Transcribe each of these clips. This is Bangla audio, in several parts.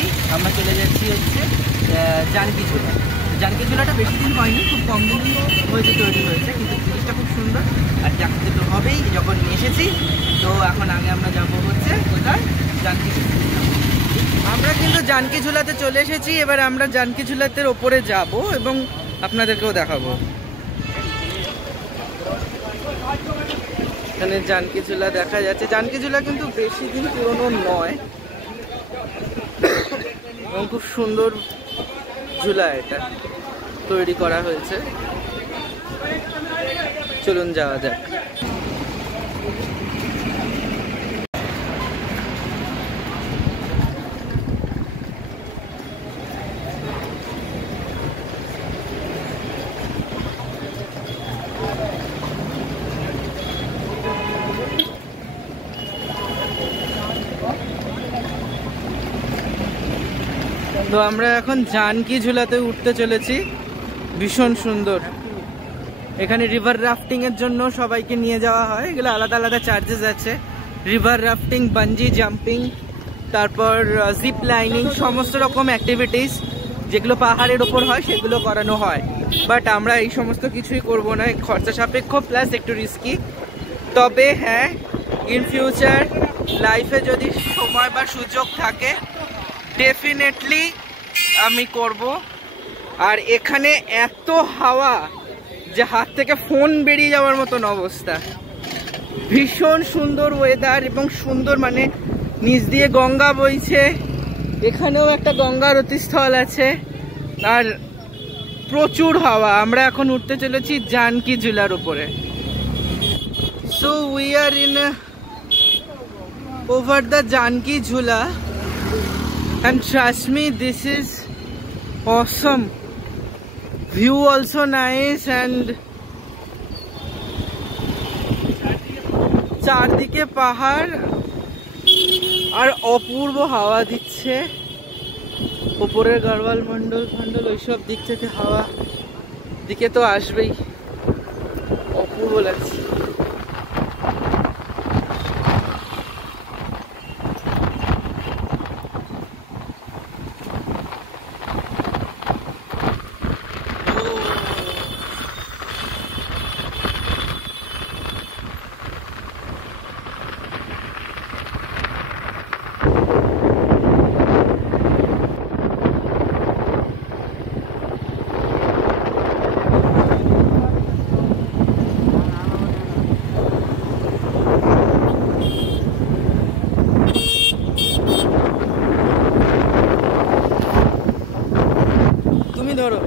যাচ্ছি, আমরা চলে যাচ্ছি হচ্ছে জানকী ঝুলা। জানকী ঝুলাটা বেশি দিন হয়নি, খুব কম দিন হয়েছে তৈরি হয়েছে, কিন্তু জিনিসটা খুব সুন্দর আর দেখতে তো হবেই যখন এসেছি। তো এখন আগে আমরা যাবো হচ্ছে কোথায়, জানকী ঝুলা। আমরা কিন্তু জানকী ঝুলাতে চলে এসেছি। এবার আমরা জানকী ঝুলাতে ওপরে যাব এবং আপনাদেরকেও দেখাবো। এখানে জানকী ঝুলা দেখা যাচ্ছে। জানকী ঝুলা কিন্তু বেশি দিন পুরনো নয় এবং খুব সুন্দর ঝুলা এটা তৈরি করা হয়েছে। চলুন যাওয়া যাক। তো আমরা এখন জানকী ঝুলাতে উঠতে চলেছি। ভীষণ সুন্দর। এখানে রিভার রাফটিং এর জন্য সবাইকে নিয়ে যাওয়া হয়। এগুলো আলাদা আলাদা চার্জেস আছে। রিভার রাফটিং, বাঞ্জি জাম্পিং, তারপর জিপ লাইনিং, সমস্ত রকম অ্যাক্টিভিটিস যেগুলো পাহাড়ের ওপর হয় সেগুলো করানো হয়। বাট আমরা এই সমস্ত কিছুই করব না, খরচা সাপেক্ষ প্লাস একটু রিস্কি। তবে হ্যাঁ, ইন ফিউচার লাইফে যদি সময় বা সুযোগ থাকে ডেফিনেটলি আমি করব। আর এখানে এত হাওয়া যে হাত থেকে ফোন বেরিয়ে যাওয়ার মতন অবস্থা। ভীষণ সুন্দর ওয়েদার এবং সুন্দর, মানে নিচ দিয়ে গঙ্গা বইছে, এখানেও একটা গঙ্গার অতিস্থল আছে আর প্রচুর হাওয়া। আমরা এখন উঠতে চলেছি জানকী ঝুলার উপরে। So we are in over the Janki Jhula and trust me, this is awesome. View also nice and চারদিকে পাহাড় আর অপূর্ব হাওয়া দিচ্ছে। উপরের গাড়ওয়াল মন্ডল ফন্ডল ওইসব দিক থেকে হাওয়া দিকে তো আসবেই। অপূর্ব লাগছে। ধরো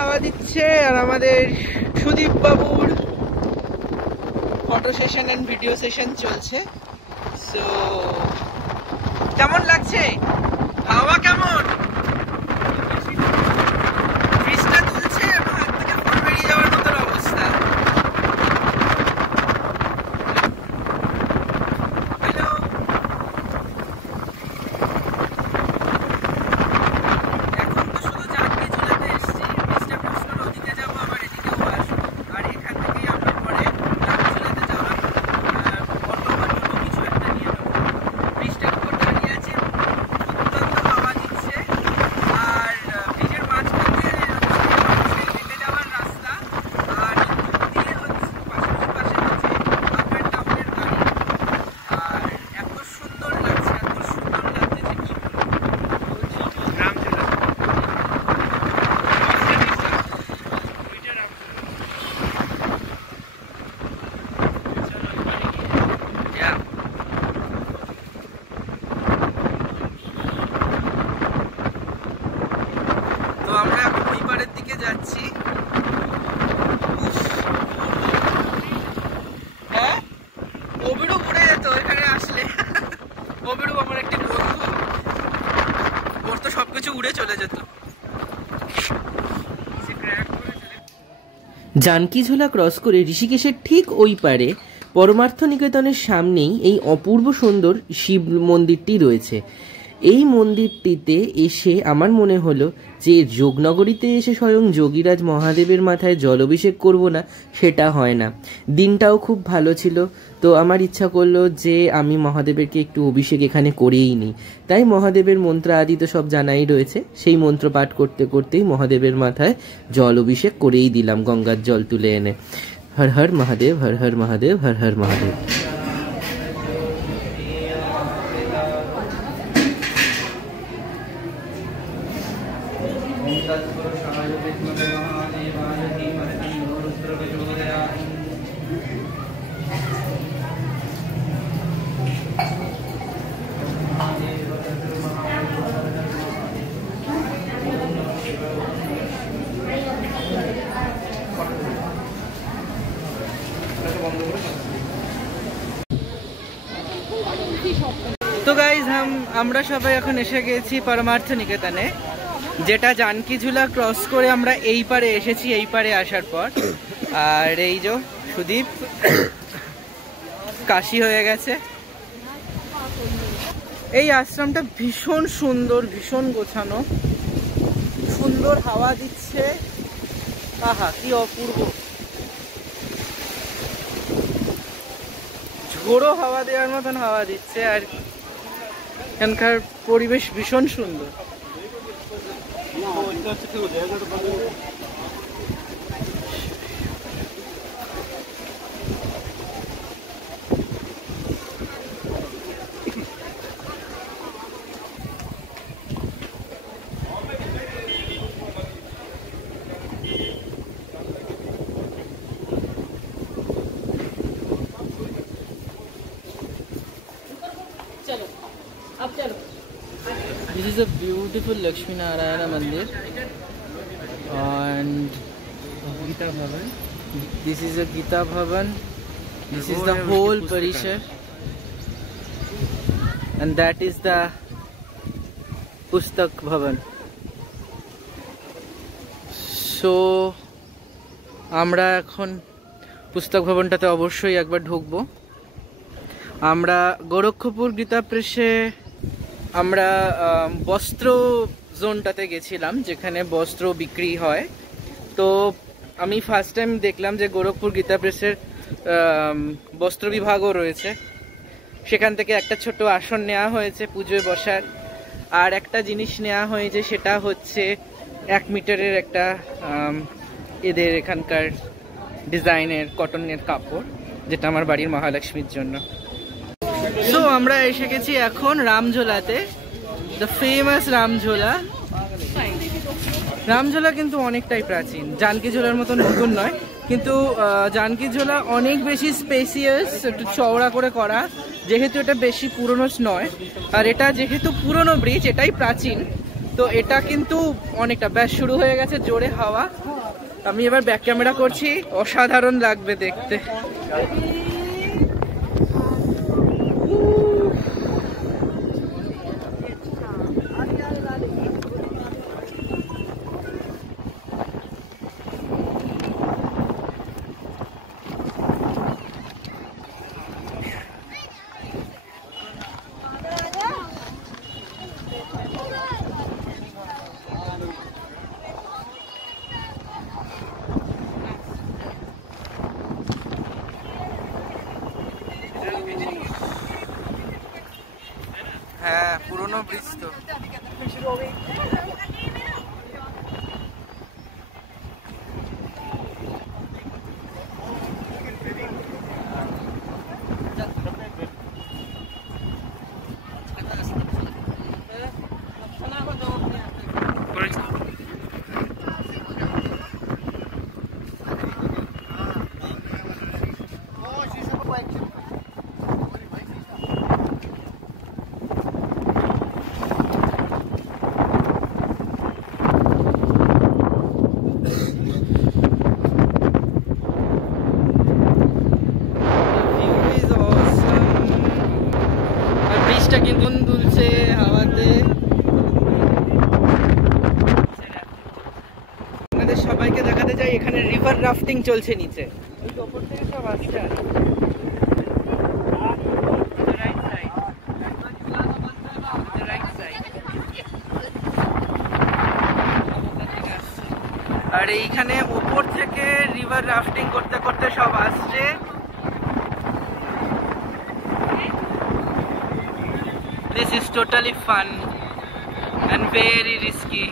হাওয়া দিচ্ছে। আর আমাদের সুদীপ বাবুর photo session and video session চলছে। সো কেমন লাগছে? হাওয়া কেমন? ব্রিজটা তুলছে এবং হাত থেকে ফোন বেরিয়ে যাওয়ার মতন অবস্থা। হ্যালো, এখন তো শুধু জানকী ঝুলাতে এসছি। ব্রিজটা ক্রস করে ওদিকে যাবো, আবার এদিকেও আসবো। আর এখান থেকেই আমরা পরে জানকী ঝুলাতে যাওয়ার অটো বা টোটো কিছু একটা নিয়ে নেবো। ব্রিজটার উপর দাঁড়িয়ে আছে, অত্যন্ত হাওয়া দিচ্ছে। কিছু উড়ে চলে যেত। জানকীঝোলা ক্রস করে ঋষিকেশের ঠিক ওই পারে পরমার্থ নিকেতনের সামনেই এই অপূর্ব সুন্দর শিব মন্দিরটি রয়েছে। এই মন্দিরটিতে এসে আমার মনে হলো যে যোগনগরীতে এসে স্বয়ং যোগীরাজ মহাদেবের মাথায় জলাভিষেক করব না, সেটা হয় না। দিনটাও খুব ভালো ছিল, তো আমার ইচ্ছা করলো যে আমি মহাদেবেরকে একটু অভিষেক এখানে করেই নিই। তাই মহাদেবের মন্ত্র আদি তো সব জানাই রয়েছে, সেই মন্ত্র পাঠ করতে করতেই মহাদেবের মাথায় জল অভিষেক করেই দিলাম গঙ্গার জল তুলে এনে। হর হর মহাদেব, হর হর মহাদেব, হর হর মহাদেব। তো গাইজ আমরা সবাই এখন এসে গেছি পরমার্থ নিকেতনে, যেটা জানকীঝোলা ক্রস করে আমরা এই পারে এসেছি। এই পারে আসার পর আর এই যে সুদীপ কাশি হয়ে গেছে। এই আশ্রমটা ভীষণ সুন্দর, ভীষণ গোছানো, সুন্দর হাওয়া দিচ্ছে। আহা কি অপূর্ব, ঝোড়ো হাওয়া দেওয়ার মতন হাওয়া দিচ্ছে। আর এখানকার পরিবেশ ভীষণ সুন্দর। This is a beautiful Lakshmi Narayana Mandir, and Gita Bhavan. This is a Gita Bhavan. This is the whole Parishar, and that is the Pustak Bhavan. So আমরা এখন পুস্তক ভবনটাতে অবশ্যই একবার ঢুকবো। আমরা গোরক্ষপুর গীতা প্রেসে আমরা বস্ত্র জোনটাতে গেছিলাম, যেখানে বস্ত্র বিক্রি হয়। তো আমি ফার্স্ট টাইম দেখলাম যে গোরখপুর গীতা প্রেসের বস্ত্র বিভাগও রয়েছে। সেখান থেকে একটা ছোট আসন নেওয়া হয়েছে পুজোয় বসার, আর একটা জিনিস নেওয়া হয়েছে, সেটা হচ্ছে 1 মিটারের একটা এদের এখানকার ডিজাইনের কটনের কাপড়, যেটা আমার বাড়ির মহালক্ষ্মীর জন্য। সো আমরা এসে গেছি এখন রামঝোলাতে, দ্য ফেমাস রামঝোলা। রামঝোলা কিন্তু অনেকটাই প্রাচীন, জানকীঝোলার মতো নতুন নয়, কিন্তু জানকীঝোলা অনেক বেশি স্পেসিয়াস, একটু চওড়া করে করা, যেহেতু এটা বেশি পুরনো নয়। আর এটা যেহেতু পুরনো ব্রিজ, এটাই প্রাচীন, তো এটা কিন্তু অনেকটা ব্যাস শুরু হয়ে গেছে জোরে হাওয়া। আমি এবার ব্যাক ক্যামেরা করছি, অসাধারণ লাগবে দেখতে। হ্যাঁ, পুরনো ব্রিজ তো। কিন্তু দুলছে হাওয়াতে। রাফটিং চলছে নিচে, ওই ওপর থেকে সব আসছে। আর এইখানে উপর থেকে রিভার রাফটিং করতে করতে সব আসছে। This is totally fun and very risky,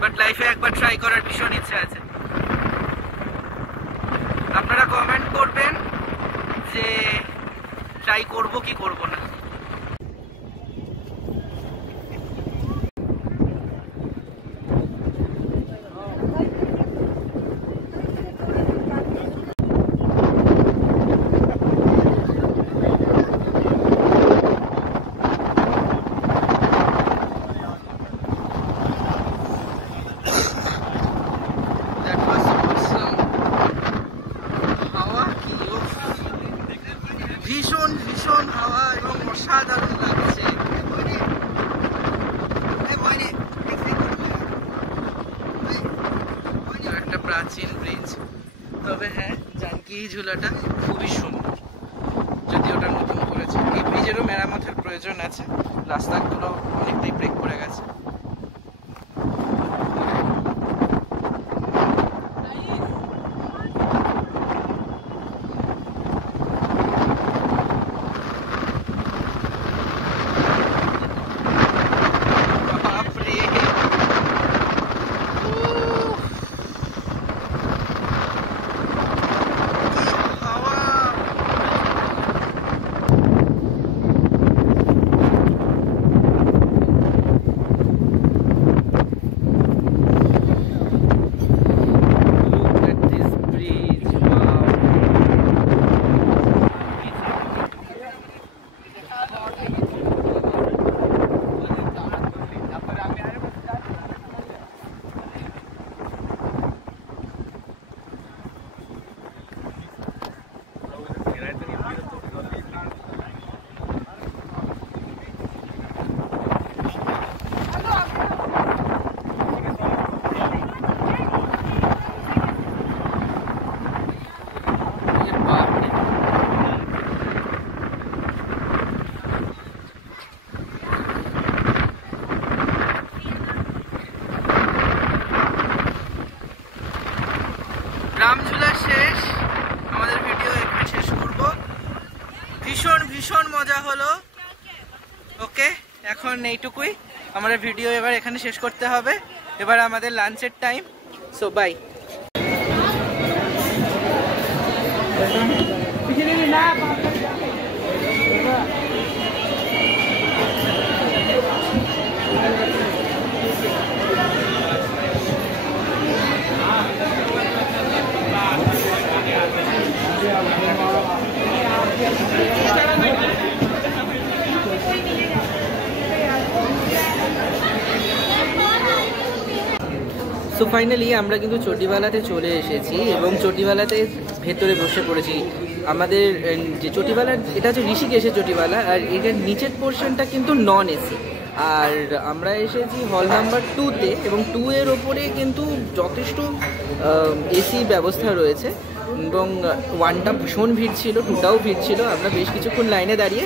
but লাইফে একবার ট্রাই করার ভীষণ ইচ্ছা আছে। আপনারা কমেন্ট করবেন যে ট্রাই করব কি করব না। ভীষণ ভীষণ হাওয়া এবং অসাধারণ লাগছে। একটা প্রাচীন ব্রিজ, তবে হ্যাঁ জানকি ঝুলাটা খুবই সুন্দর, যদি ওটা নতুন করেছে। এই ব্রিজেরও মেরামতের প্রয়োজন আছে, রাস্তাগুলো অনেকটাই ব্রেক করে গেছে। রামঝুলা শেষ, আমাদের ভিডিও এখানে শেষ করব। ভীষণ ভীষণ মজা হলো। ওকে, এখন এইটুকুই আমাদের ভিডিও এবার এখানে শেষ করতে হবে। এবার আমাদের লাঞ্চের time, so bye. So finally আমরা কিন্তু চটিবালাতে চলে এসেছি এবং চটিবালাতে ভেতরে বসে পড়েছি। আমাদের যে চটিবালার, এটা হচ্ছে ঋষিকেশের চটিবালা, আর এটার নিচের পোর্শনটা কিন্তু নন এসি। আর আমরা এসেছি হল নাম্বার 2-তে, এবং 2 এর ওপরে কিন্তু যথেষ্ট এসি ব্যবস্থা রয়েছে, এবং 1টা ভীষণ ভিড় ছিল, 2টাও ভিড় ছিল। আমরা বেশ কিছুক্ষণ লাইনে দাঁড়িয়ে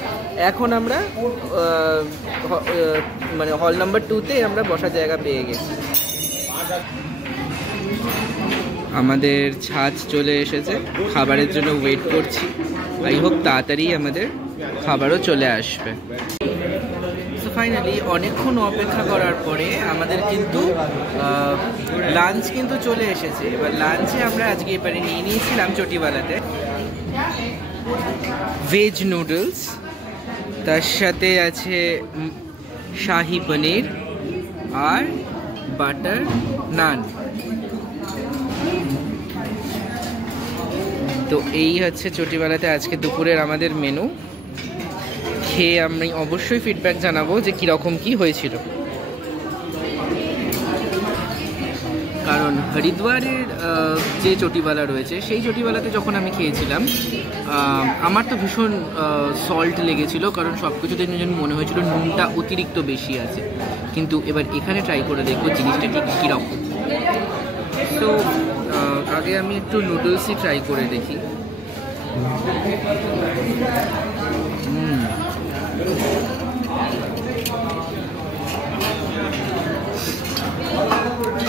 এখন আমরা মানে হল নাম্বার 2-তে আমরা বসার জায়গা পেয়ে গেছি। আমাদের ছাঁচ চলে এসেছে, খাবারের জন্য ওয়েট করছি। আই হোপ তাড়াতাড়ি আমাদের খাবারও চলে আসবে। সো ফাইনালি অনেকক্ষণ অপেক্ষা করার পরে আমাদের কিন্তু লাঞ্চ কিন্তু চলে এসেছে। এবার লাঞ্চে আমরা আজকে এবারে নিয়ে নিয়েছিলাম চটিবালাতে ভেজ নুডলস, তার সাথে আছে শাহি পনির আর বাটার নান। তো এই হচ্ছে চটিবালাতে আজকে দুপুরের আমাদের মেনু। খেয়ে আমি অবশ্যই ফিডব্যাক জানাবো যে কীরকম কী হয়েছিল। কারণ হরিদ্বারের যে চটিবালা রয়েছে সেই চটিবালাতে যখন আমি খেয়েছিলাম আমার তো ভীষণ সল্ট লেগেছিল, কারণ সব কিছুতে যেন মনে হয়েছিল নুনটা অতিরিক্ত বেশি আছে। কিন্তু এবার এখানে ট্রাই করে দেখবো জিনিসটা ঠিক কীরকম। তো আগে আমি একটু নুডলসই ট্রাই করে দেখি।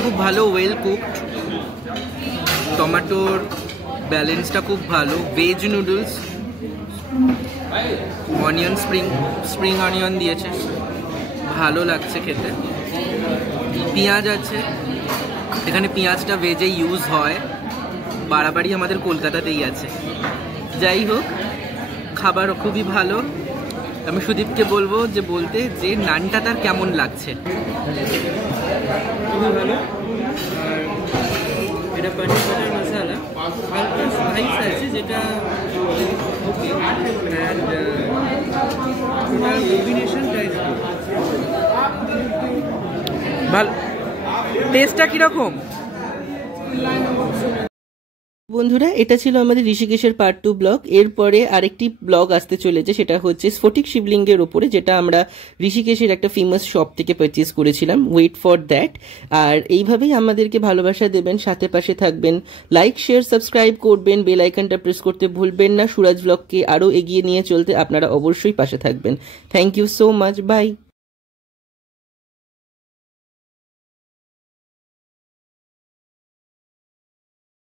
খুব ভালো, ওয়েল কুকড, টমেটোর ব্যালেন্সটা খুব ভালো। Veg noodles, onion spring onion দিয়েছে, ভালো লাগছে খেতে। পেঁয়াজ আছে এখানে, পেঁয়াজটা ভেজে ইউজ হয়, বাড়াবাড়ি আমাদের কলকাতাতেই আছে। যাই হোক, খাবার খুবই ভালো। আমি সুদীপকে বলবো যে নানটা তার কেমন লাগছে। খুবই ভালো। আর এটা পনির বাটার মশলা হালকা স্পাইস আছে, যেটা ওকে, অ্যান্ড কম্বিনেশনটা ইজ গুড। ভালো। টেস্টটা কিরকম? বন্ধুরা, এটা ছিল আমাদের ঋষিকেশের পার্ট 2 ব্লগ। এরপরে আরেকটি ব্লগ আসতে চলেছে, সেটা হচ্ছে স্ফটিক শিবলিঙ্গের ওপরে, যেটা আমরা ঋষিকেশের একটা ফেমাস শপ থেকে পারচেস করেছিলাম। Wait for that. আর এইভাবেই আমাদেরকে ভালোবাসা দেবেন, সাথে পাশে থাকবেন, লাইক শেয়ার সাবস্ক্রাইব করবেন, বেল আইকনটা প্রেস করতে ভুলবেন না। সুরাজ ব্লগকে আরও এগিয়ে নিয়ে চলতে আপনারা অবশ্যই পাশে থাকবেন। Thank you so much, by.